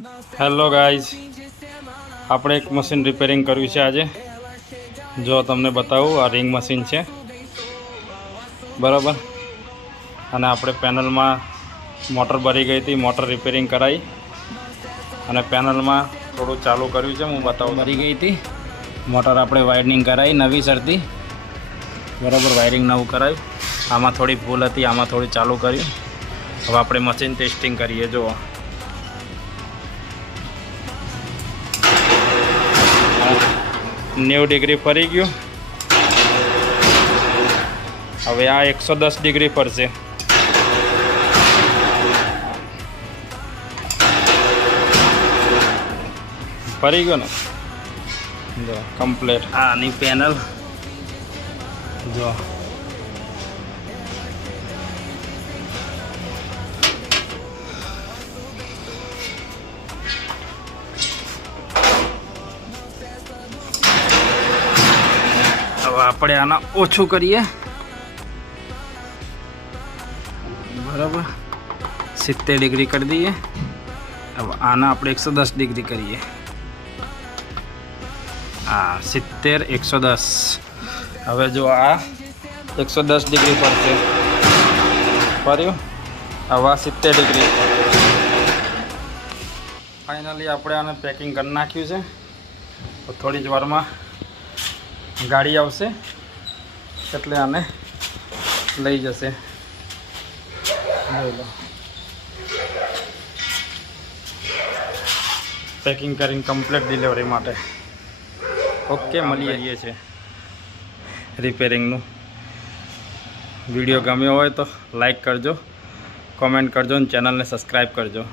Hello guys, આપણે એક machine repairing કર્યું છે આજે. જો તમને બતાવું, આ રિંગ મશીન છે બરાબર. અને આપણે પેનલમાં મોટર ભરી ગઈ હતી, મોટર રિપેરિંગ કરાવી અને પેનલમાં થોડું ચાલુ કર્યું છે. હું બતાવું. ભરી ગઈ હતી મોટર, આપણે વાયરિંગ કરાવી નવી સરતી બરાબર. વાયરિંગ નવું કરાવ્યું. આમાં થોડી ભૂલ હતી, આમાં થોડી ચાલુ કર્યું. હવે આપણે મશીન ટેસ્ટિંગ કરીએ. જુઓ, 90 ડિગ્રી ફરી ગયું. હવે આ 110 ડિગ્રી ફરશે. ફરી ગયો ને, જો કમ્પ્લીટ. આની પેનલ જો, હવે આપણે આના ઓછું કરીએ બરાબર. 70 ડિગ્રી કરી દઈએ. હવે આના આપણે 110 ડિગ્રી કરીએ. હા, 70 110. હવે જો આ 110 ડિગ્રી પડશે, ફર્યું. હવે 70 ડિગ્રી. ફાઇનલી આપણે આને પેકિંગ કરી નાખ્યું છે. તો થોડી જ વારમાં ગાડી આવશે એટલે આને લઈ જશે. જોઈ લો, પેકિંગ કરીને કમ્પ્લીટ ડિલિવરી માટે. ઓકે, મળીએ છીએ રિપેરિંગનું. વિડીયો ગમ્યો હોય તો લાઈક કરજો, કોમેન્ટ કરજો અને ચેનલને સબસ્ક્રાઈબ કરજો.